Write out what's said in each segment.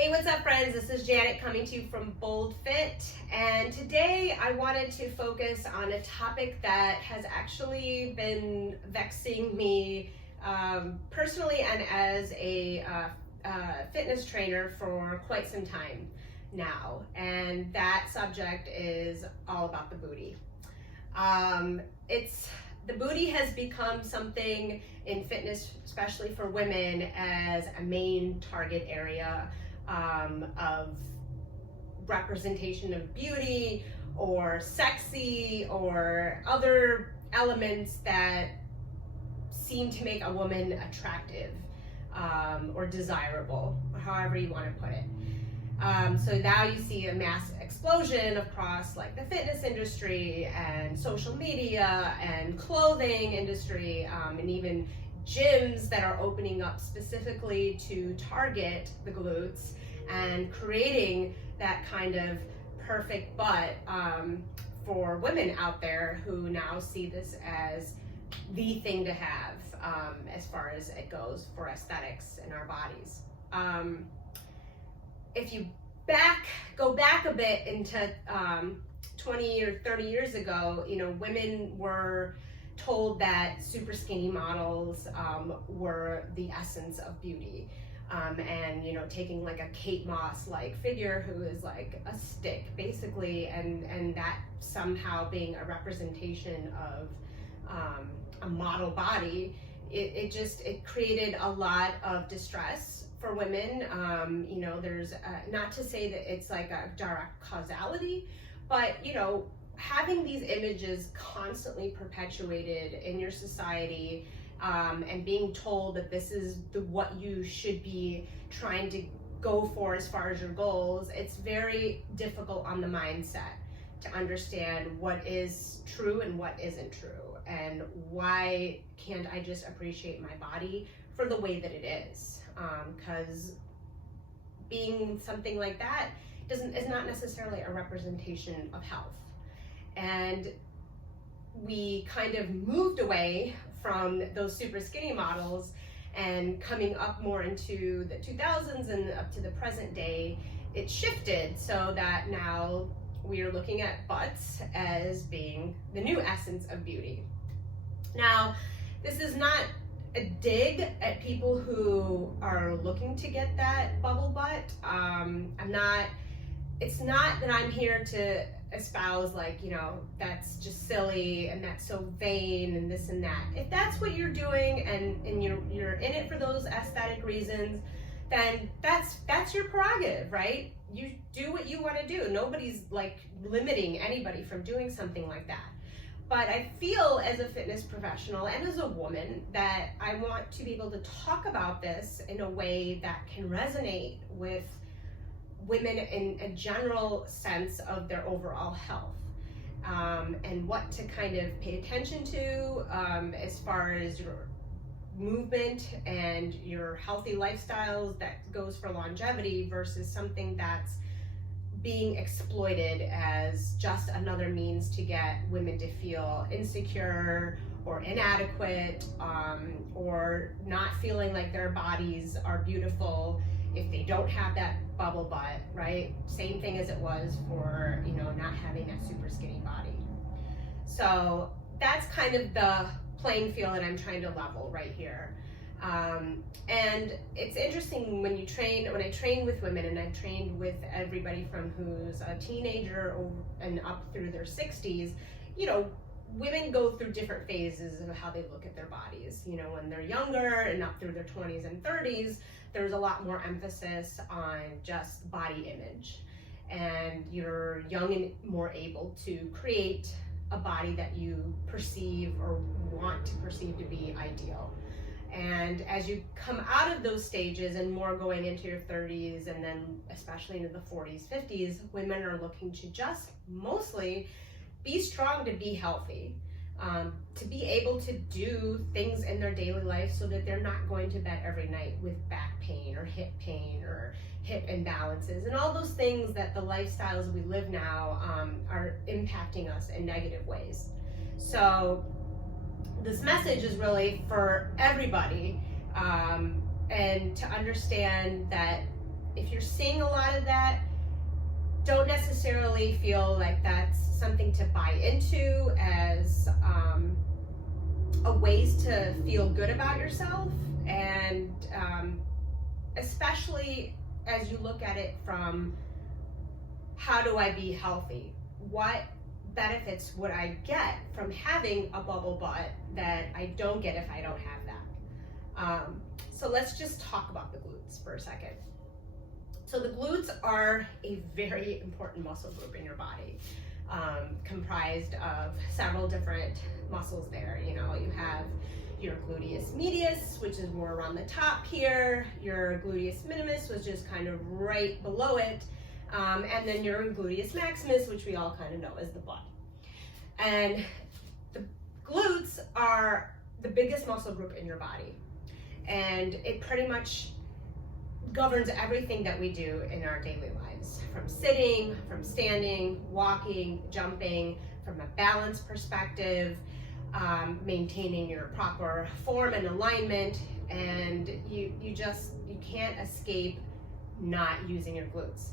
Hey, what's up, friends? This is Janet coming to you from Bold Fit, and today I wanted to focus on a topic that has actually been vexing me personally and as a fitness trainer for quite some time now, and that subject is all about the booty. The booty has become something in fitness, especially for women, as a main target area of representation of beauty or sexy or other elements that seem to make a woman attractive or desirable, or however you want to put it. So now you see a mass explosion across like the fitness industry and social media and clothing industry, and even gyms that are opening up specifically to target the glutes and creating that kind of perfect butt for women out there who now see this as the thing to have as far as it goes for aesthetics in our bodies. If you go back a bit into 20 or 30 years ago, women were told that super skinny models were the essence of beauty. And taking like a Kate Moss like figure who is like a stick basically, and that somehow being a representation of a model body, it created a lot of distress for women. There's not to say that it's like a direct causality, but having these images constantly perpetuated in your society, and being told that this is what you should be trying to go for as far as your goals, it's very difficult on the mindset to understand what is true and what isn't true, and why can't I just appreciate my body for the way that it is, because being something like that is not necessarily a representation of health. And we kind of moved away from those super skinny models, and coming up more into the 2000s and up to the present day, it shifted so that now we are looking at butts as being the new essence of beauty. Now, this is not a dig at people who are looking to get that bubble butt. It's not that I'm here to espouse that's just silly and that's so vain and this and that. If that's what you're doing and you're in it for those aesthetic reasons, then that's your prerogative, right? You do what you want to do. Nobody's limiting anybody from doing something like that. But I feel as a fitness professional and as a woman that I want to be able to talk about this in a way that can resonate with women in a general sense of their overall health, and what to kind of pay attention to as far as your movement and your healthy lifestyles that goes for longevity versus something that's being exploited as just another means to get women to feel insecure or inadequate, or not feeling like their bodies are beautiful if they don't have that bubble butt, right? Same thing as it was for, not having that super skinny body. So that's kind of the playing field that I'm trying to level right here. And it's interesting when I train with women, and I've trained with everybody from who's a teenager and up through their 60s, women go through different phases of how they look at their bodies. When they're younger and up through their 20s and 30s, there's a lot more emphasis on just body image. And you're young and more able to create a body that you perceive or want to perceive to be ideal. And as you come out of those stages and more going into your 30s and then especially into the 40s, 50s, women are looking to just mostly be strong to be healthy, to be able to do things in their daily life so that they're not going to bed every night with back pain or hip imbalances and all those things that the lifestyles we live now are impacting us in negative ways. So this message is really for everybody, and to understand that if you're seeing a lot of that, don't necessarily feel like that's something to buy into as a ways to feel good about yourself, and especially as you look at it from, how do I be healthy? What benefits would I get from having a bubble butt that I don't get if I don't have that? So let's just talk about the glutes for a second. So the glutes are a very important muscle group in your body, comprised of several different muscles there. You know, you have your gluteus medius, which is more around the top here, your gluteus minimus, which is kind of right below it, and then your gluteus maximus, which we all kind of know as the butt. And the glutes are the biggest muscle group in your body, and it pretty much governs everything that we do in our daily lives, from sitting, from standing, walking, jumping, from a balance perspective, maintaining your proper form and alignment, and you can't escape not using your glutes.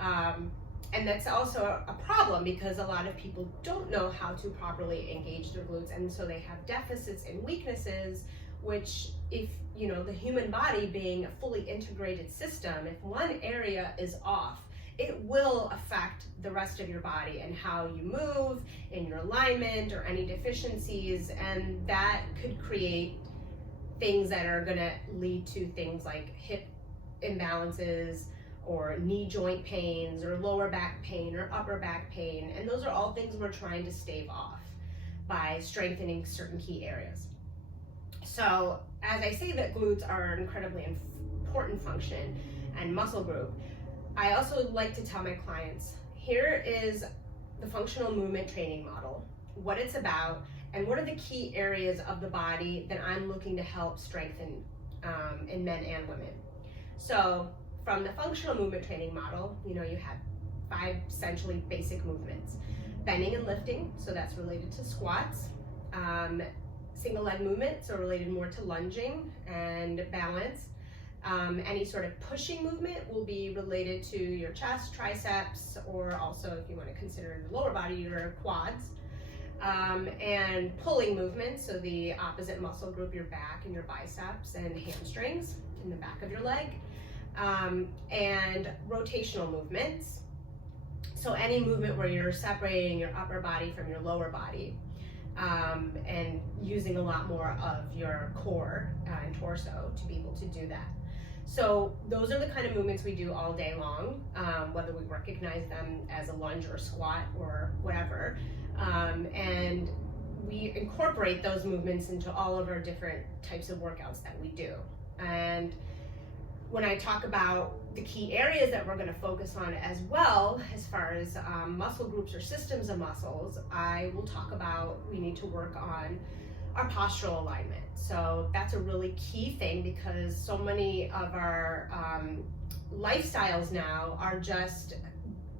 And that's also a problem, because a lot of people don't know how to properly engage their glutes, and so they have deficits and weaknesses, which, if you know, the human body being a fully integrated system, if one area is off, it will affect the rest of your body and how you move, in your alignment, or any deficiencies, and that could create things that are going to lead to things like hip imbalances, or knee joint pains, or lower back pain, or upper back pain, and those are all things we're trying to stave off by strengthening certain key areas. So as I say that glutes are an incredibly important function and muscle group, I also like to tell my clients, here is the functional movement training model, what it's about, and what are the key areas of the body that I'm looking to help strengthen in men and women. So from the functional movement training model, you know, you have 5 essentially basic movements: bending and lifting, so that's related to squats, single leg movement, so related more to lunging and balance. Any sort of pushing movement will be related to your chest, triceps, or also, if you want to consider the lower body, your quads. And pulling movement, so the opposite muscle group, your back and your biceps and hamstrings in the back of your leg. And rotational movements, so any movement where you're separating your upper body from your lower body, and using a lot more of your core and torso to be able to do that. So those are the kind of movements we do all day long, whether we recognize them as a lunge or a squat or whatever. And we incorporate those movements into all of our different types of workouts that we do. And when I talk about the key areas that we're going to focus on as well, as far as muscle groups or systems of muscles, I will talk about we need to work on our postural alignment. So that's a really key thing, because so many of our lifestyles now are just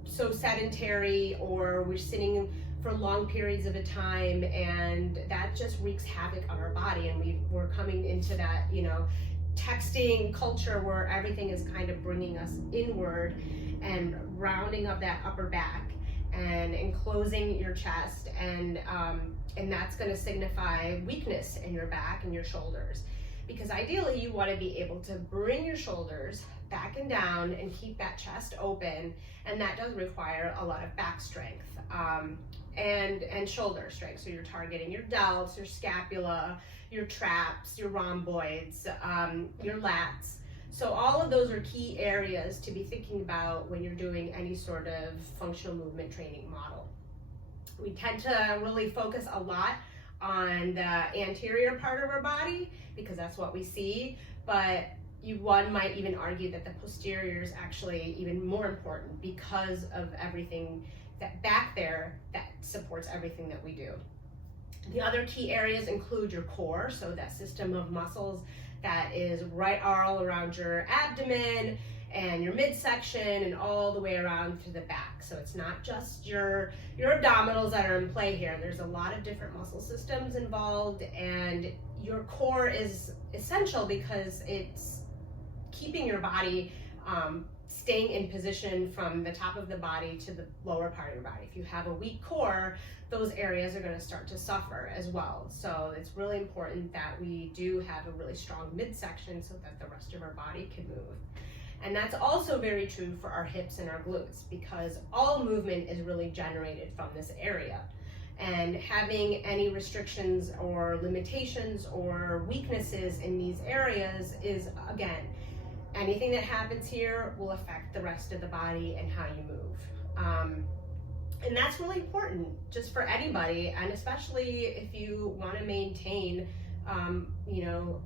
so sedentary, or we're sitting for long periods of a time, and that just wreaks havoc on our body. And we're coming into that, you know, texting culture where everything is kind of bringing us inward and rounding up that upper back and enclosing your chest, and that's going to signify weakness in your back and your shoulders, because ideally you want to be able to bring your shoulders back and down and keep that chest open, and that does require a lot of back strength and shoulder strength. So you're targeting your delts, your scapula, your traps, your rhomboids, your lats. So all of those are key areas to be thinking about when you're doing any sort of functional movement training model. We tend to really focus a lot on the anterior part of our body because that's what we see, but one might even argue that the posterior is actually even more important because of everything that back there that supports everything that we do. The other key areas include your core, so that system of muscles that is right all around your abdomen and your midsection and all the way around to the back. So it's not just your abdominals that are in play here. There's a lot of different muscle systems involved, and your core is essential because it's keeping your body staying in position from the top of the body to the lower part of your body. If you have a weak core, those areas are going to start to suffer as well. So it's really important that we do have a really strong midsection so that the rest of our body can move. And that's also very true for our hips and our glutes, because all movement is really generated from this area. And having any restrictions or limitations or weaknesses in these areas is, again, anything that happens here will affect the rest of the body and how you move. And that's really important just for anybody, and especially if you want to maintain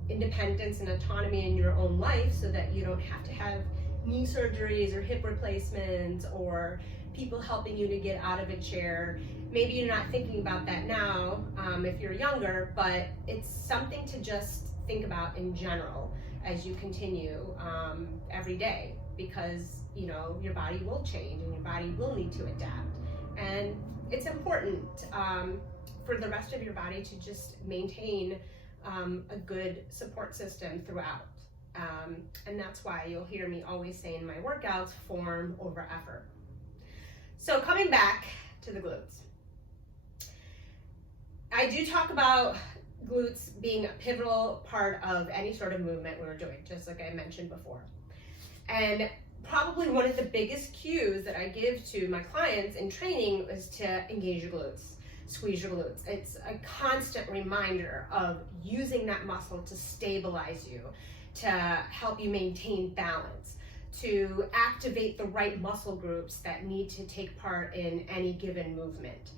independence and autonomy in your own life, so that you don't have to have knee surgeries or hip replacements or people helping you to get out of a chair. Maybe you're not thinking about that now if you're younger, but it's something to just think about in general as you continue every day, because your body will change and your body will need to adapt. And it's important for the rest of your body to just maintain a good support system throughout. And that's why you'll hear me always say in my workouts, form over effort. So coming back to the glutes. I do talk about glutes being a pivotal part of any sort of movement we're doing, just like I mentioned before. And probably one of the biggest cues that I give to my clients in training is to engage your glutes, squeeze your glutes. It's a constant reminder of using that muscle to stabilize you, to help you maintain balance, to activate the right muscle groups that need to take part in any given movement,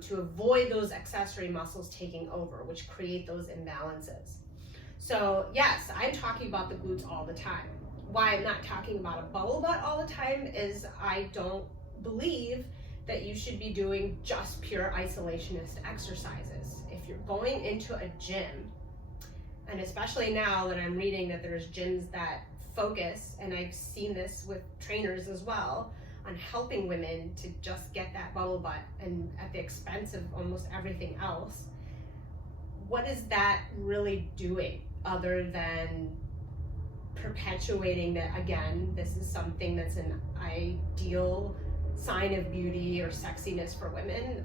to avoid those accessory muscles taking over, which create those imbalances. So yes, I'm talking about the glutes all the time. Why I'm not talking about a bubble butt all the time is I don't believe that you should be doing just pure isolationist exercises. If you're going into a gym, and especially now that I'm reading that there's gyms that focus, and I've seen this with trainers as well, on helping women to just get that bubble butt and at the expense of almost everything else, what is that really doing other than perpetuating that, again, this is something that's an ideal sign of beauty or sexiness for women,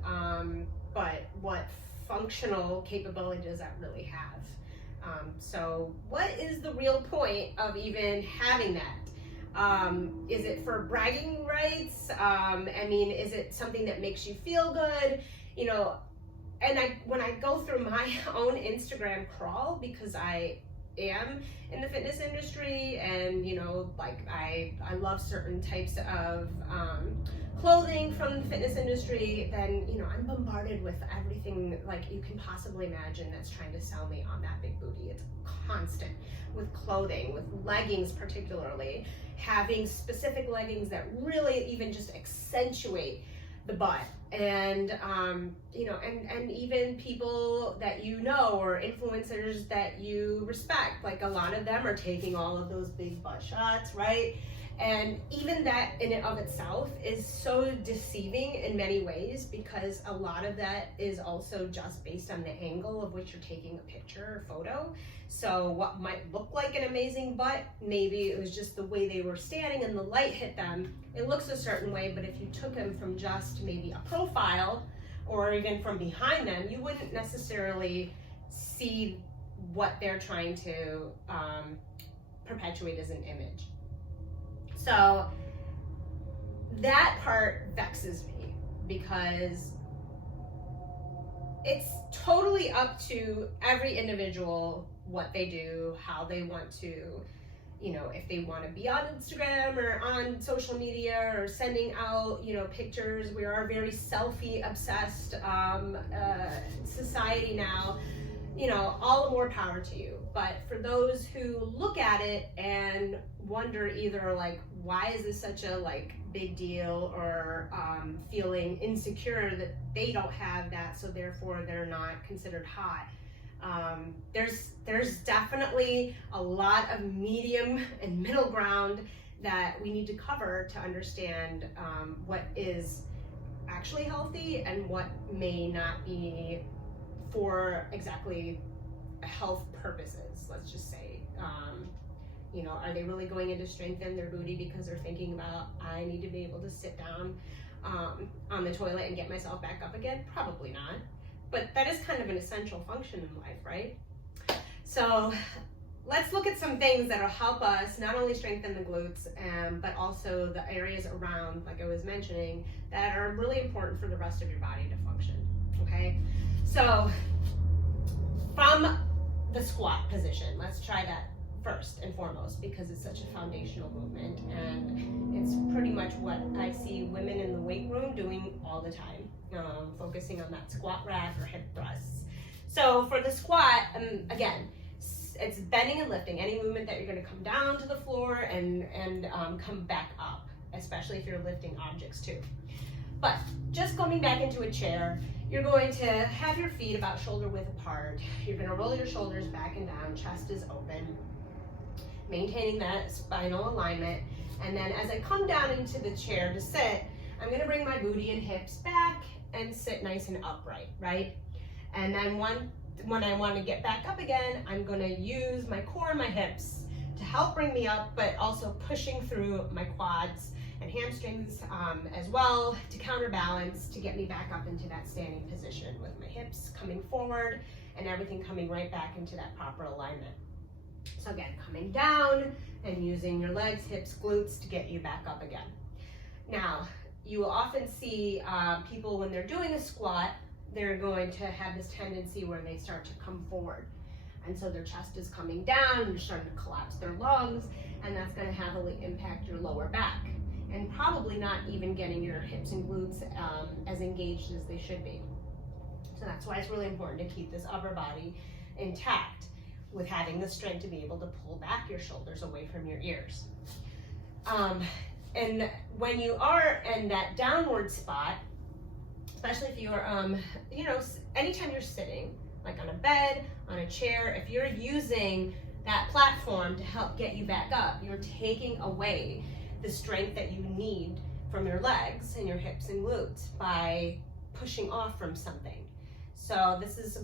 but what functional capability does that really have? So what is the real point of even having that? Is it for bragging rights? Is it something that makes you feel good? And when I go through my own Instagram crawl, because I am in the fitness industry, and I love certain types of clothing from the fitness industry, then I'm bombarded with everything like you can possibly imagine that's trying to sell me on that big booty. It's constant with clothing, with leggings, particularly having specific leggings that really even just accentuate the butt. And and even people that or influencers that you respect, like a lot of them are taking all of those big butt shots, right? And even that in and of itself is so deceiving in many ways, because a lot of that is also just based on the angle of which you're taking a picture or photo. So what might look like an amazing butt, maybe it was just the way they were standing and the light hit them. It looks a certain way, but if you took them from just maybe a profile or even from behind them, you wouldn't necessarily see what they're trying to perpetuate as an image. So that part vexes me, because it's totally up to every individual what they do, how they want to, if they want to be on Instagram or on social media or sending out, pictures. We are a very selfie obsessed society now. All the more power to you. But for those who look at it and wonder either why is this such a big deal, or feeling insecure that they don't have that, so therefore they're not considered hot. There's definitely a lot of medium and middle ground that we need to cover to understand what is actually healthy and what may not be for exactly health purposes, let's just say. You know, are they really going in to strengthen their booty because they're thinking about, I need to be able to sit down on the toilet and get myself back up again? Probably not. But that is kind of an essential function in life, right? So let's look at some things that'll help us not only strengthen the glutes, but also the areas around, like I was mentioning, that are really important for the rest of your body to function, okay? So from the squat position, let's try that first and foremost, because it's such a foundational movement, and it's pretty much what I see women in the weight room doing all the time, focusing on that squat rack or hip thrusts. So for the squat, again, it's bending and lifting, any movement that you're going to come down to the floor and come back up, especially if you're lifting objects too. But just coming back into a chair, you're going to have your feet about shoulder width apart. You're going to roll your shoulders back and down, chest is open, maintaining that spinal alignment. And then as I come down into the chair to sit, I'm going to bring my booty and hips back and sit nice and upright, right? And then when I want to get back up again, I'm going to use my core and my hips to help bring me up, but also pushing through my quads and hamstrings as well to counterbalance to get me back up into that standing position with my hips coming forward and everything coming right back into that proper alignment. So again, coming down and using your legs, hips, glutes to get you back up again. Now, you will often see people when they're doing a squat, they're going to have this tendency where they start to come forward. And so their chest is coming down, you're starting to collapse their lungs, and that's going to heavily impact your lower back, and probably not even getting your hips and glutes as engaged as they should be. So that's why it's really important to keep this upper body intact with having the strength to be able to pull back your shoulders away from your ears. And when you are in that downward spot, especially if you're, anytime you're sitting, like on a bed, on a chair, if you're using that platform to help get you back up, you're taking away the strength that you need from your legs and your hips and glutes by pushing off from something. So this is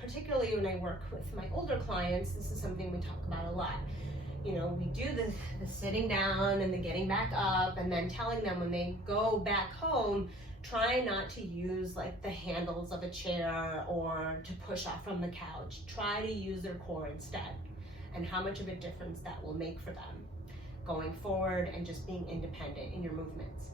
particularly when I work with my older clients, this is something we talk about a lot. You know, we do the sitting down and the getting back up, and then telling them when they go back home, try not to use like the handles of a chair or to push off from the couch. Try to use their core instead, and how much of a difference that will make for them going forward and just being independent in your movements.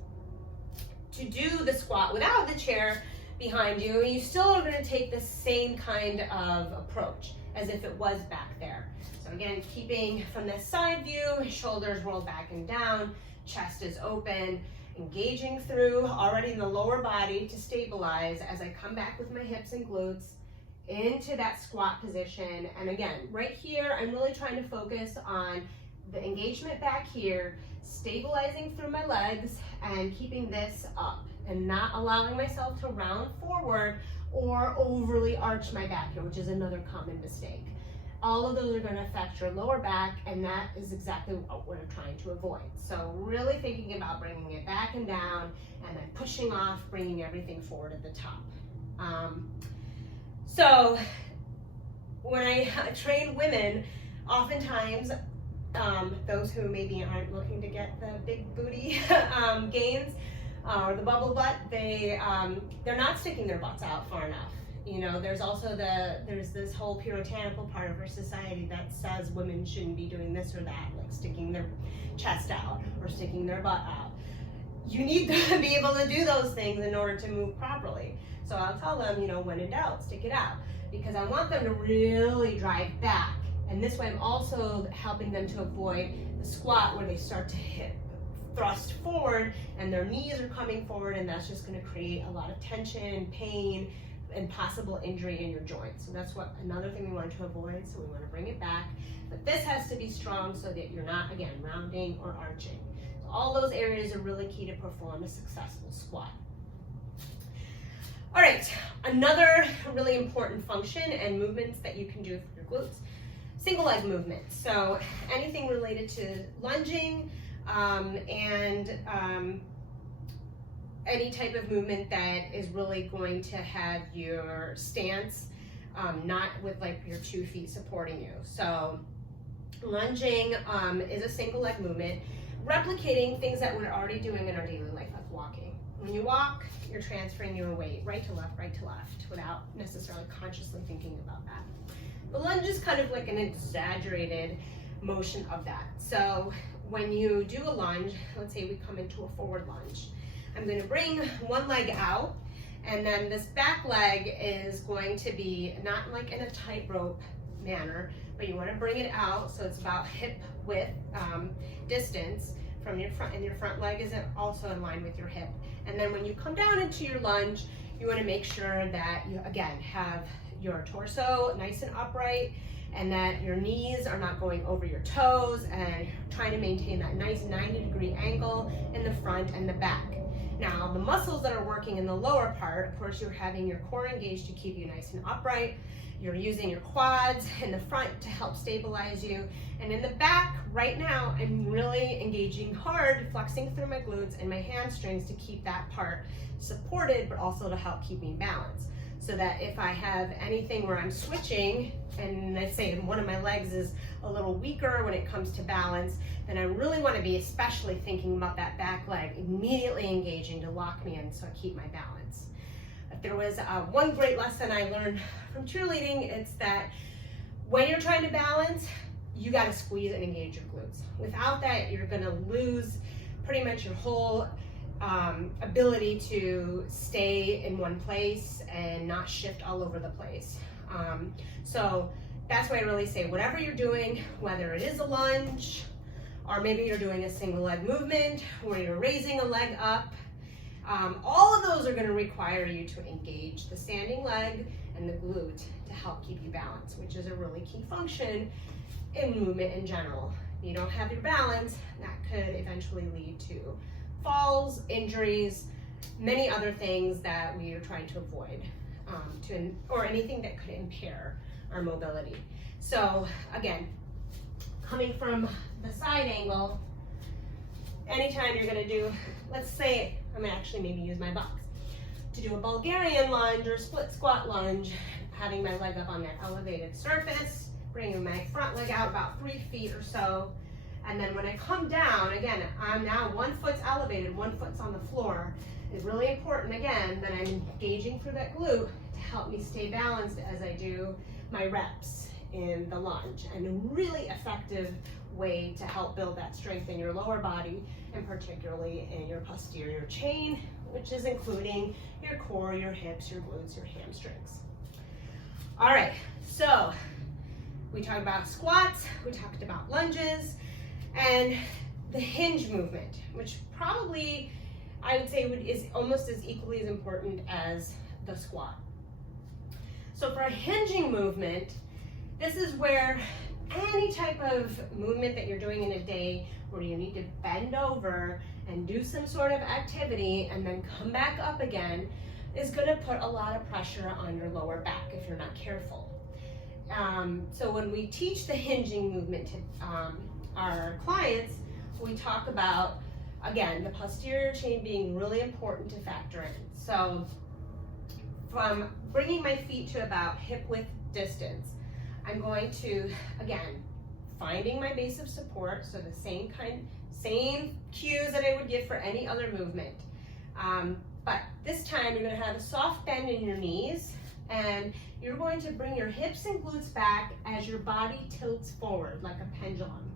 To do the squat without the chair behind you, you still are going to take the same kind of approach as if it was back there. So again, keeping from this side view, shoulders roll back and down, chest is open, engaging through already in the lower body to stabilize as I come back with my hips and glutes into that squat position. And again, right here, I'm really trying to focus on the engagement back here, stabilizing through my legs and keeping this up and not allowing myself to round forward or overly arch my back here, which is another common mistake. All of those are going to affect your lower back, and that is exactly what we're trying to avoid. So really thinking about bringing it back and down and then pushing off, bringing everything forward at the top. So when I train women, oftentimes those who maybe aren't looking to get the big booty gains or the bubble butt, they're not sticking their butts out far enough. You know, there's also there's this whole puritanical part of our society that says women shouldn't be doing this or that, like sticking their chest out or sticking their butt out. You need to be able to do those things in order to move properly. So I'll tell them, you know, when in doubt, stick it out, because I want them to really drive back. And this way I'm also helping them to avoid the squat where they start to hip thrust forward and their knees are coming forward, and that's just going to create a lot of tension, pain, and possible injury in your joints. So that's another thing we want to avoid, so we want to bring it back. But this has to be strong so that you're not, again, rounding or arching. So all those areas are really key to perform a successful squat. All right, another really important function and movements that you can do for your glutes, single leg movements. So anything related to lunging and any type of movement that is really going to have your stance not with like your 2 feet supporting you. So Lunging is a single leg movement, replicating things that we're already doing in our daily life, like walking. When you walk, you're transferring your weight right to left, without necessarily consciously thinking about that. The lunge is kind of like an exaggerated motion of that. So when you do a lunge, let's say we come into a forward lunge, I'm going to bring one leg out, and then this back leg is going to be not like in a tightrope manner, but you want to bring it out so it's about hip width distance from your front, and your front leg is also in line with your hip. And then when you come down into your lunge, you want to make sure that you again have your torso nice and upright, and that your knees are not going over your toes, and trying to maintain that nice 90-degree angle in the front and the back. Now, the muscles that are working in the lower part, of course, you're having your core engaged to keep you nice and upright. You're using your quads in the front to help stabilize you. And in the back, right now, I'm really engaging hard, flexing through my glutes and my hamstrings to keep that part supported, but also to help keep me balanced. So that if I have anything where I'm switching, and let's say one of my legs is a little weaker when it comes to balance, then I really want to be especially thinking about that back leg immediately engaging to lock me in so I keep my balance. If there was one great lesson I learned from cheerleading, it's that when you're trying to balance, you got to squeeze and engage your glutes. Without that, you're going to lose pretty much your whole ability to stay in one place and not shift all over the place. So that's why I really say whatever you're doing, whether it is a lunge, or maybe you're doing a single leg movement where you're raising a leg up, all of those are going to require you to engage the standing leg and the glute to help keep you balanced, which is a really key function in movement in general. If you don't have your balance, that could eventually lead to falls, injuries, many other things that we are trying to avoid, or anything that could impair our mobility. So again, coming from the side angle, anytime you're going to do, let's say I'm going to actually maybe use my box to do a Bulgarian lunge or split squat lunge, having my leg up on that elevated surface, bringing my front leg out about 3 feet or so. And then when I come down, again, I'm now 1 foot's elevated, 1 foot's on the floor. It's really important, again, that I'm engaging through that glute to help me stay balanced as I do my reps in the lunge. And a really effective way to help build that strength in your lower body, and particularly in your posterior chain, which is including your core, your hips, your glutes, your hamstrings. All right, so we talked about squats, we talked about lunges, and the hinge movement, which probably I would say is almost as equally as important as the squat. So for a hinging movement, this is where any type of movement that you're doing in a day where you need to bend over and do some sort of activity and then come back up again is going to put a lot of pressure on your lower back if you're not careful. So when we teach the hinging movement to our clients, we talk about, again, the posterior chain being really important to factor in. So from bringing my feet to about hip width distance, I'm going to, again, finding my base of support, so the same cues that I would give for any other movement. But this time you're going to have a soft bend in your knees, and you're going to bring your hips and glutes back as your body tilts forward like a pendulum.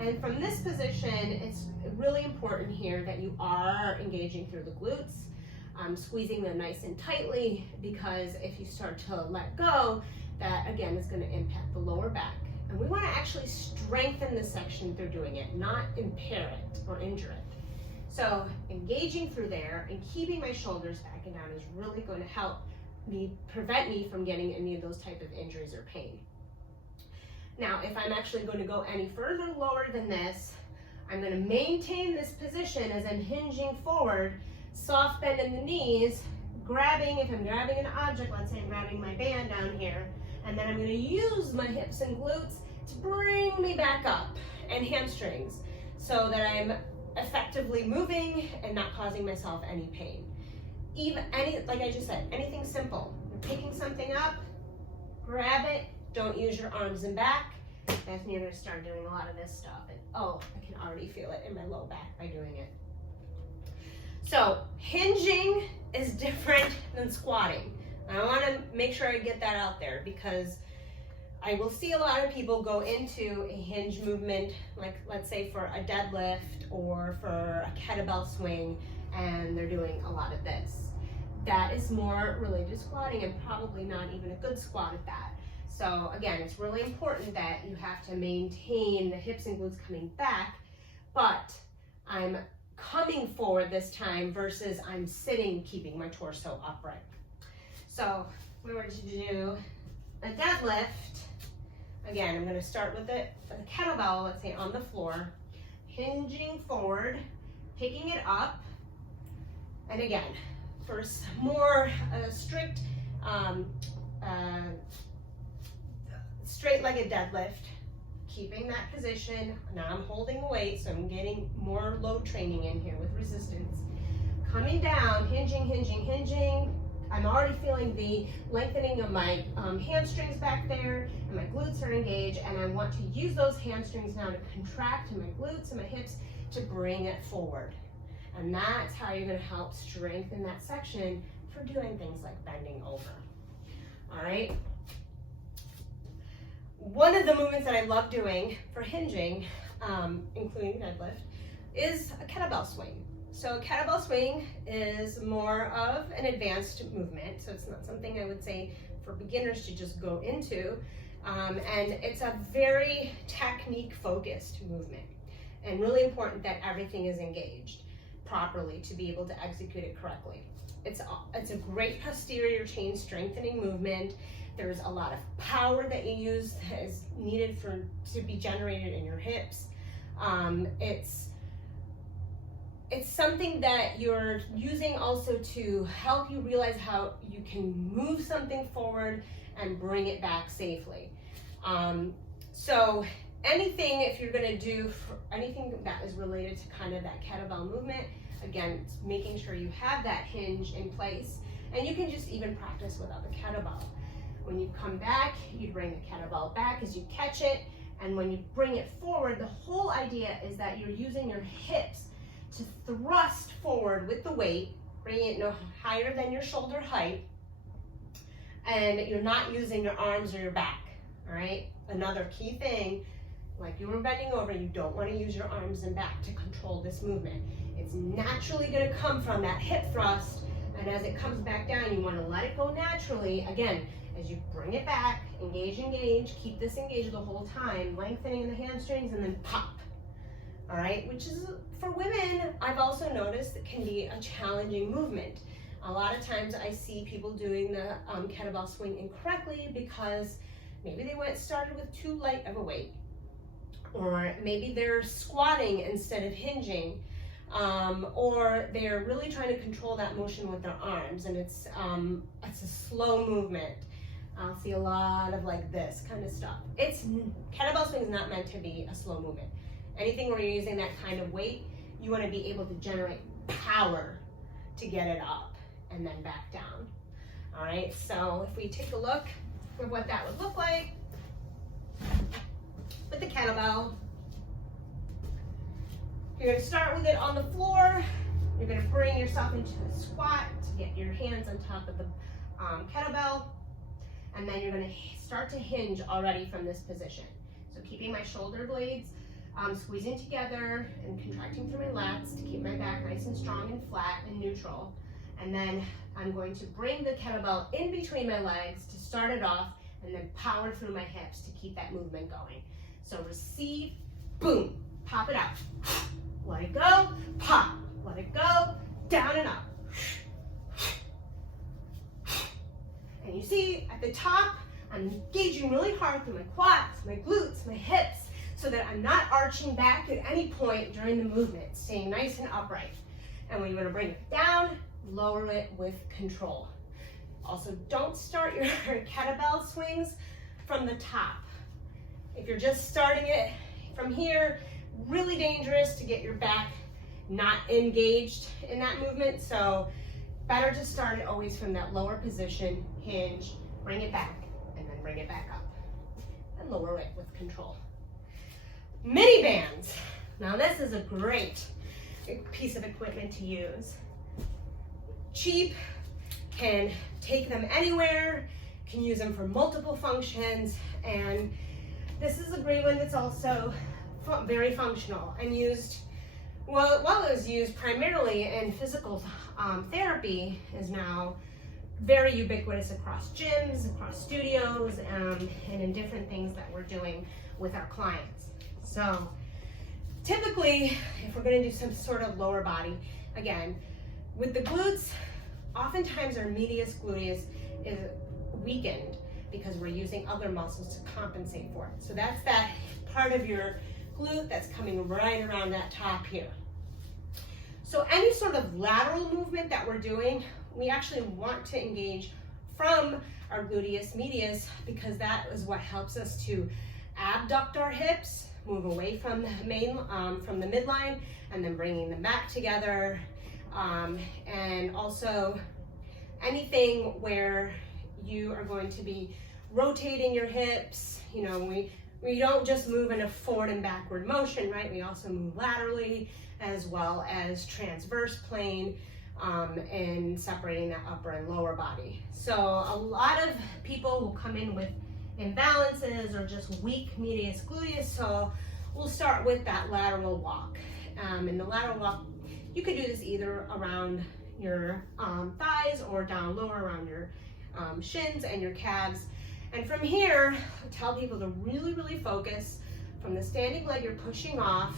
And from this position, it's really important here that you are engaging through the glutes, squeezing them nice and tightly, because if you start to let go, that again is going to impact the lower back. And we want to actually strengthen this section through doing it, not impair it or injure it. So engaging through there and keeping my shoulders back and down is really going to help prevent me from getting any of those type of injuries or pain. Now, if I'm actually going to go any further lower than this, I'm going to maintain this position as I'm hinging forward, soft bend in the knees, grabbing, if I'm grabbing an object, let's say I'm grabbing my band down here, and then I'm going to use my hips and glutes to bring me back up, and hamstrings, so that I'm effectively moving and not causing myself any pain. Like I just said, anything simple. You're picking something up, grab it, don't use your arms and back, That's when you're gonna start doing a lot of this stuff. And oh, I can already feel it in my low back by doing it. So hinging is different than squatting. I wanna make sure I get that out there because I will see a lot of people go into a hinge movement, like let's say for a deadlift or for a kettlebell swing, and they're doing a lot of this. That is more related to squatting and probably not even a good squat at that. So again, it's really important that you have to maintain the hips and glutes coming back, but I'm coming forward this time versus I'm sitting, keeping my torso upright. So if we were to do a deadlift, again, I'm going to start with the kettlebell, let's say on the floor, hinging forward, picking it up, and again, for more strict, straight-legged deadlift, keeping that position. Now I'm holding the weight, so I'm getting more load training in here with resistance. Coming down, hinging, hinging, hinging. I'm already feeling the lengthening of my hamstrings back there, and my glutes are engaged, and I want to use those hamstrings now to contract in my glutes and my hips to bring it forward. And that's how you're going to help strengthen that section for doing things like bending over. All right. One of the movements that I love doing for hinging, including deadlift, is a kettlebell swing. So a kettlebell swing is more of an advanced movement, so it's not something I would say for beginners to just go into, and it's a very technique-focused movement, and really important that everything is engaged properly to be able to execute it correctly. It's a great posterior chain strengthening movement. There's a lot of power that you use that is needed to be generated in your hips. It's something that you're using also to help you realize how you can move something forward and bring it back safely. So anything, if you're going to do anything that is related to kind of that kettlebell movement, again, it's making sure you have that hinge in place, and you can just even practice without the kettlebell. When you come back, you bring the kettlebell back as you catch it, and when you bring it forward, the whole idea is that you're using your hips to thrust forward with the weight, bringing it no higher than your shoulder height, and you're not using your arms or your back, all right? Another key thing, like you were bending over, you don't want to use your arms and back to control this movement. It's naturally going to come from that hip thrust, and as it comes back down, you want to let it go naturally. Again, as you bring it back, engage, engage, keep this engaged the whole time, lengthening the hamstrings, and then pop. All right, which is, for women, I've also noticed it can be a challenging movement. A lot of times I see people doing the kettlebell swing incorrectly because maybe they started with too light of a weight, or maybe they're squatting instead of hinging, or they're really trying to control that motion with their arms, and it's a slow movement. I'll see a lot of like this kind of stuff. Kettlebell swing is not meant to be a slow movement. Anything where you're using that kind of weight, you want to be able to generate power to get it up and then back down. All right, so if we take a look at what that would look like with the kettlebell, you're going to start with it on the floor. You're going to bring yourself into a squat to get your hands on top of the kettlebell, and then you're going to start to hinge already from this position. So keeping my shoulder blades squeezing together and contracting through my lats to keep my back nice and strong and flat and neutral. And then I'm going to bring the kettlebell in between my legs to start it off, and then power through my hips to keep that movement going. So receive, boom, pop it out. Let it go, pop, let it go, down and up. And you see at the top, I'm engaging really hard through my quads, my glutes, my hips, so that I'm not arching back at any point during the movement, staying nice and upright. And when you want to bring it down, lower it with control. Also, don't start your kettlebell swings from the top. If you're just starting it from here, really dangerous to get your back not engaged in that movement. So better to start it always from that lower position, hinge, bring it back, and then bring it back up. and lower it with control. Mini bands. Now this is a great piece of equipment to use. Cheap, can take them anywhere, can use them for multiple functions, and this is a great one that's also very functional and used, well, while it was used primarily in physical therapy, is now very ubiquitous across gyms, across studios, and in different things that we're doing with our clients. So typically, if we're going to do some sort of lower body, again, with the glutes, oftentimes our medius gluteus is weakened because we're using other muscles to compensate for it. So that's that part of your glute that's coming right around that top here. So any sort of lateral movement that we're doing, we actually want to engage from our gluteus medius, because that is what helps us to abduct our hips, move away from the from the midline, and then bringing them back together. And also anything where you are going to be rotating your hips. You know, we don't just move in a forward and backward motion, right? We also move laterally as well as transverse plane, and separating that upper and lower body. So a lot of people will come in with imbalances or just weak medius gluteus, so we'll start with that lateral walk. And the lateral walk, you could do this either around your thighs or down lower around your shins and your calves. And from here, I tell people to really focus from the standing leg you're pushing off,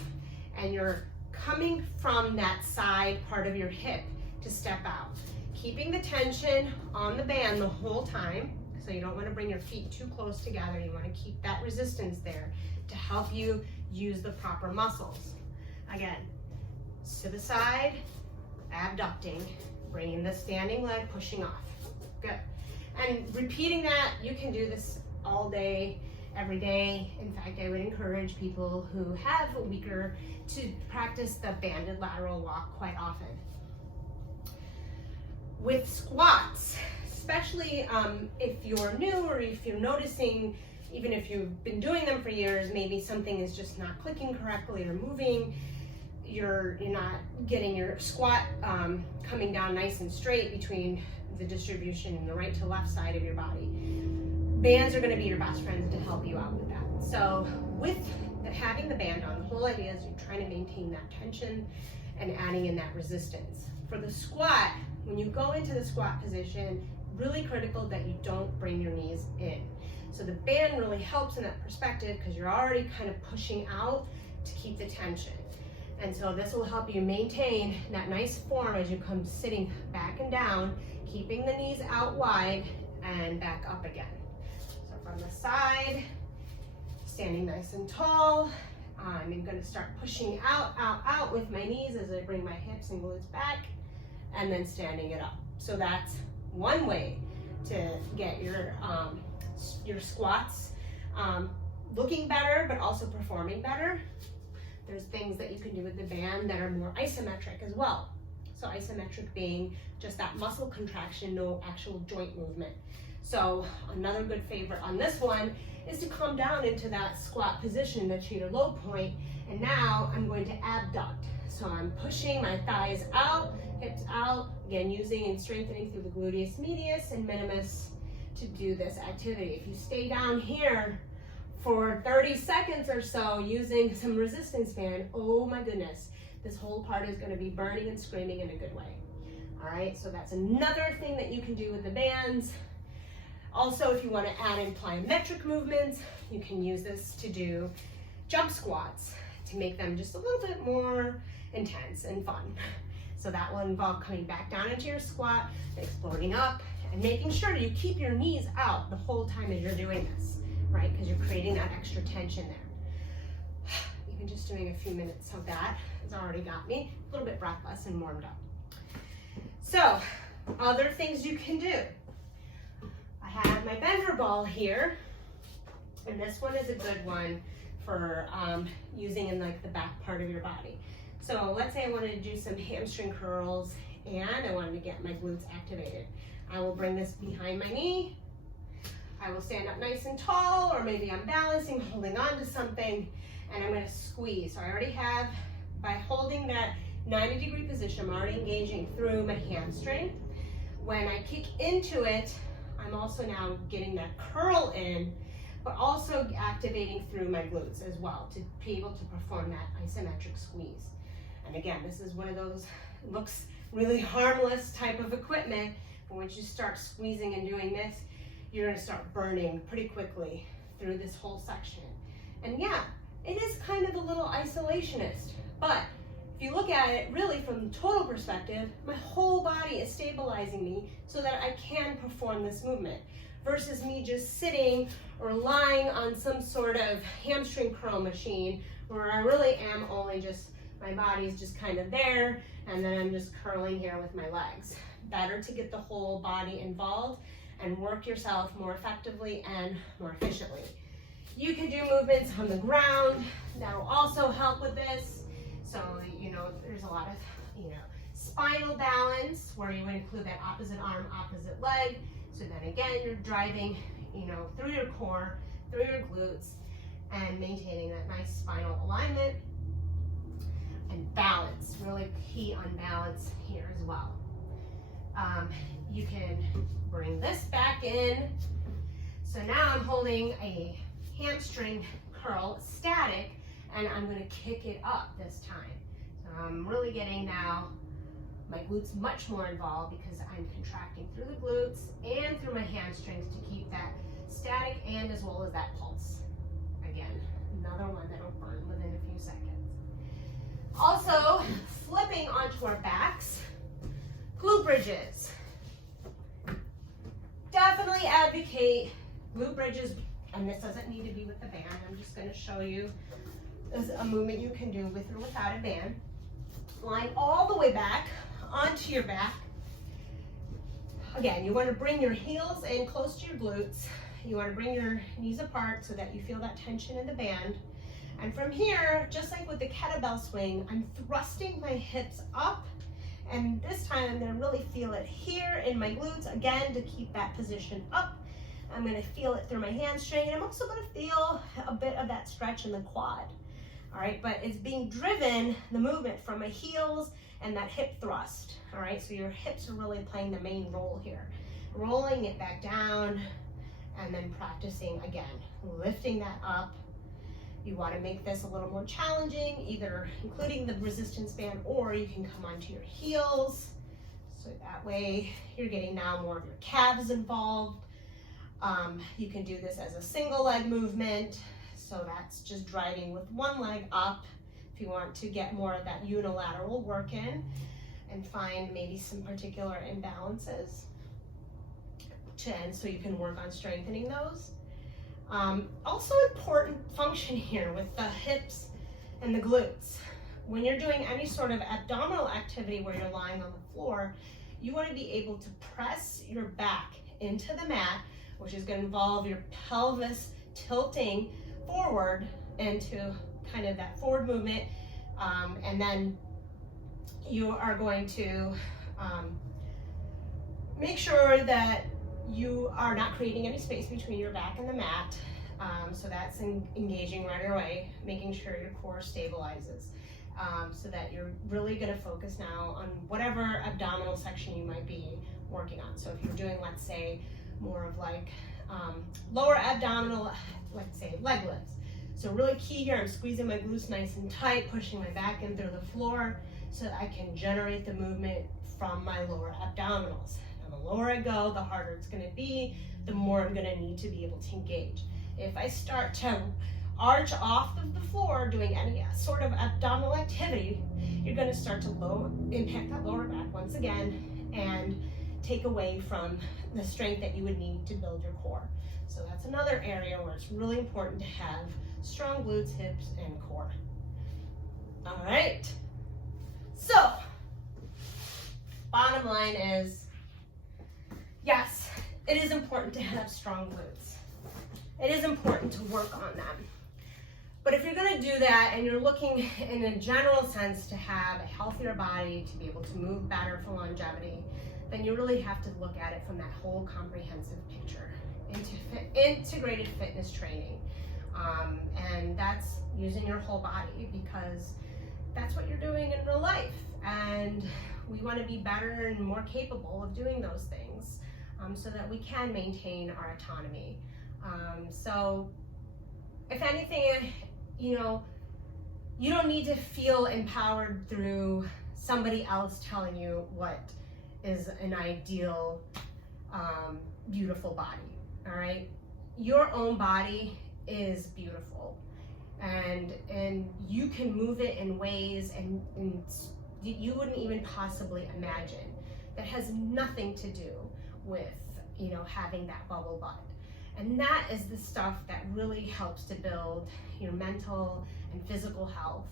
and you're coming from that side part of your hip to step out. Keeping the tension on the band the whole time, so you don't want to bring your feet too close together. You want to keep that resistance there to help you use the proper muscles. Again, to the side, abducting, bringing the standing leg, pushing off. Good. And repeating that, you can do this all day, every day. In fact, I would encourage people who have a weaker to practice the banded lateral walk quite often. With squats, especially if you're new or if you're noticing, even if you've been doing them for years, maybe something is just not clicking correctly or moving, you're not getting your squat coming down nice and straight between the distribution in the right to left side of your body. Bands are going to be your best friends to help you out with that. So with having the band on, the whole idea is you're trying to maintain that tension and adding in that resistance. For the squat, when you go into the squat position, really critical that you don't bring your knees in. So the band really helps in that perspective because you're already kind of pushing out to keep the tension. And so this will help you maintain that nice form as you come sitting back and down, keeping the knees out wide and back up again. So from the side, standing nice and tall, I'm going to start pushing out with my knees as I bring my hips and glutes back, and then standing it up. So that's one way to get your squats looking better, but also performing better. There's things that you can do with the band that are more isometric as well. So isometric being just that muscle contraction, no actual joint movement. So another good favorite on this one is to come down into that squat position, the cheater low point, and now I'm going to abduct. So I'm pushing my thighs out, hips out, again using and strengthening through the gluteus medius and minimus to do this activity. If you stay down here for 30 seconds or so using some resistance band, oh my goodness, this whole part is going to be burning and screaming in a good way. All right, so that's another thing that you can do with the bands. Also, if you want to add in plyometric movements, you can use this to do jump squats to make them just a little bit more intense and fun. So that will involve coming back down into your squat, exploding up, and making sure you keep your knees out the whole time as you're doing this, right? Because you're creating that extra tension there. Even just doing a few minutes of that has already got me a little bit breathless and warmed up. So, other things you can do. I have my bender ball here, and this one is a good one for using in like the back part of your body. So let's say I wanted to do some hamstring curls and I wanted to get my glutes activated. I will bring this behind my knee. I will stand up nice and tall, or maybe I'm balancing, holding on to something, and I'm gonna squeeze. So I already have, by holding that 90-degree position, I'm already engaging through my hamstring. When I kick into it, I'm also now getting that curl in, but also activating through my glutes as well to be able to perform that isometric squeeze. And again, this is one of those, looks really harmless type of equipment, but once you start squeezing and doing this, you're gonna start burning pretty quickly through this whole section. And yeah, it is kind of a little isolationist, but if you look at it really from the total perspective, my whole body is stabilizing me so that I can perform this movement versus me just sitting or lying on some sort of hamstring curl machine where I really am only just, my body's just kind of there, and then I'm just curling here with my legs. Better to get the whole body involved and work yourself more effectively and more efficiently. You can do movements on the ground that will also help with this. So, you know, there's a lot of, you know, spinal balance where you would include that opposite arm, opposite leg. So then again, you're driving, you know, through your core, through your glutes, and maintaining that nice spinal alignment. And balance, really key on balance here as well. You can bring this back in. So now I'm holding a hamstring curl static, and I'm going to kick it up this time. So I'm really getting now my glutes much more involved because I'm contracting through the glutes and through my hamstrings to keep that static and as well as that pulse. Again, another one that'll burn within a few seconds. Also, flipping onto our backs, glute bridges. Definitely advocate glute bridges, and this doesn't need to be with the band. I'm just going to show you a movement you can do with or without a band. Lying all the way back onto your back. Again, you want to bring your heels in close to your glutes. You want to bring your knees apart so that you feel that tension in the band. And from here, just like with the kettlebell swing, I'm thrusting my hips up, and this time I'm going to really feel it here in my glutes, again, to keep that position up. I'm going to feel it through my hamstring, and I'm also going to feel a bit of that stretch in the quad. All right, but it's being driven, the movement, from my heels and that hip thrust. All right, so your hips are really playing the main role here. Rolling it back down, and then practicing again, lifting that up. You want to make this a little more challenging, either including the resistance band, or you can come onto your heels. So that way you're getting now more of your calves involved. You can do this as a single leg movement. So that's just driving with one leg up if you want to get more of that unilateral work in and find maybe some particular imbalances. And so you can work on strengthening those. Also important function here with the hips and the glutes. When you're doing any sort of abdominal activity where you're lying on the floor, you want to be able to press your back into the mat, which is going to involve your pelvis tilting forward into kind of that forward movement, and then you are going to make sure that you are not creating any space between your back and the mat. So that's engaging right away, making sure your core stabilizes, so that you're really going to focus now on whatever abdominal section you might be working on. So if you're doing, let's say, more of like lower abdominal, let's say leg lifts. So really key here, I'm squeezing my glutes nice and tight, pushing my back in through the floor so that I can generate the movement from my lower abdominals. Now the lower I go, the harder it's going to be, the more I'm going to need to be able to engage. If I start to arch off of the floor doing any sort of abdominal activity, you're going to start to impact that lower back once again and take away from the strength that you would need to build your core. So that's another area where it's really important to have strong glutes, hips, and core. All right. So, bottom line is, yes, it is important to have strong glutes. It is important to work on them. But if you're going to do that and you're looking in a general sense to have a healthier body, to be able to move better for longevity, then you really have to look at it from that whole comprehensive picture. integrated fitness training. And that's using your whole body, because that's what you're doing in real life. And we want to be better and more capable of doing those things, so that we can maintain our autonomy. So if anything, you don't need to feel empowered through somebody else telling you what is an ideal, beautiful body. All right, your own body is beautiful, and you can move it in ways and you wouldn't even possibly imagine. That has nothing to do with having that bubble butt. And that is the stuff that really helps to build your mental and physical health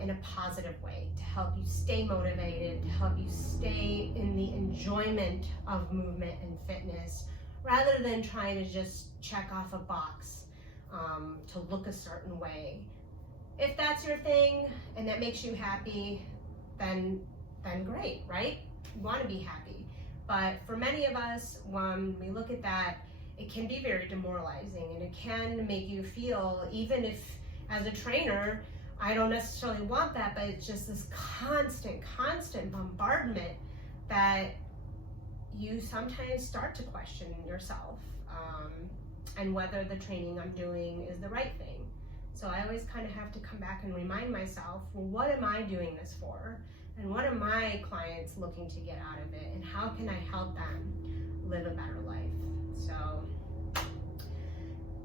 in a positive way, to help you stay motivated, to help you stay in the enjoyment of movement and fitness, rather than trying to just check off a box to look a certain way. If that's your thing and that makes you happy, then great, right? You want to be happy. But for many of us, when we look at that, it can be very demoralizing, and it can make you feel, even if as a trainer, I don't necessarily want that, but it's just this constant bombardment that you sometimes start to question yourself, and whether the training I'm doing is the right thing. So I always kind of have to come back and remind myself, well, what am I doing this for? And what are my clients looking to get out of it? And how can I help them live a better life? So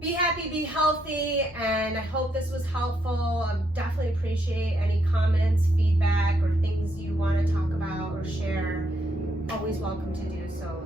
be happy, be healthy, and I hope this was helpful. I definitely appreciate any comments, feedback, or things you want to talk about or share. Always welcome to do so.